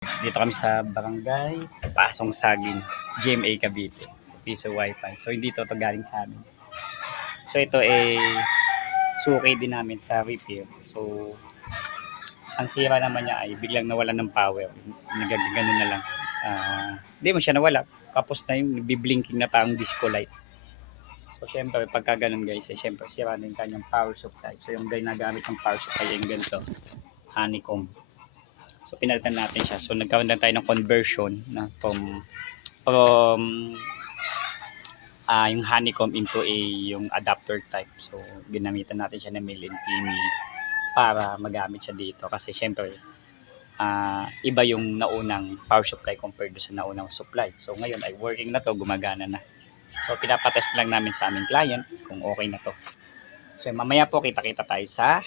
Dito kami sa barangay Pasong Saging, GMA Cavite. Piso Wi-Fi. So hindi to galing sa amin. So ito suki din namin sa repair. So ang sira naman niya ay biglang nawalan ng power. Nagagano na lang. Hindi mo siya nawala. Tapos na yung biblinking na parang disco light. So syempre pagka ganun guys, syempre sira na yung kanyang power supply. So yung ginagamit ng power supply ay ganito, honeycomb. So pinalitan natin siya. So nagkaroon na tayo ng conversion na from yung honeycomb into yung adapter type. So ginamitan natin siya ng male and female para magamit siya dito kasi syempre iba yung naunang power supply compared sa naunang supply. So ngayon ay working na to, gumagana na. So pinapatest lang namin sa aming client kung okay na to. So mamaya po kita-kita tayo sa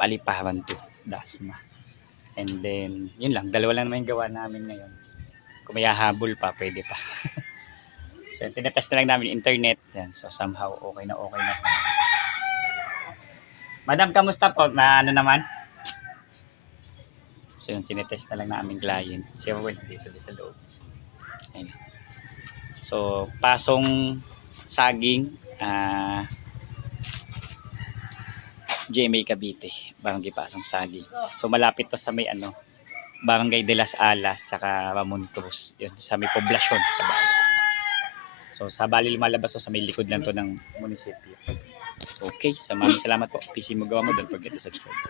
Paliparan 2, Dasma. And then yun lang, dalawa lang naman yung gawa namin ngayon. Kung may hahabol pa, pwede pa. So tinetest na lang namin internet. Yan. So somehow okay na. Madam, kamusta po? Na ano naman? So yung tinetest na lang namin client. Siya wait dito sa loob. Ayun. So Pasong Saging, GMA Cavite, Barangay Pasong Saging. So malapit to sa may Barangay de las Alas tsaka Ramon Cruz. Yun, sa may poblasyon sa bayan. So sa bali lumalabas to sa may likod lang to ng munisipyo. Okay, maraming salamat po. PC mo gawa mo, don't forget to subscribe.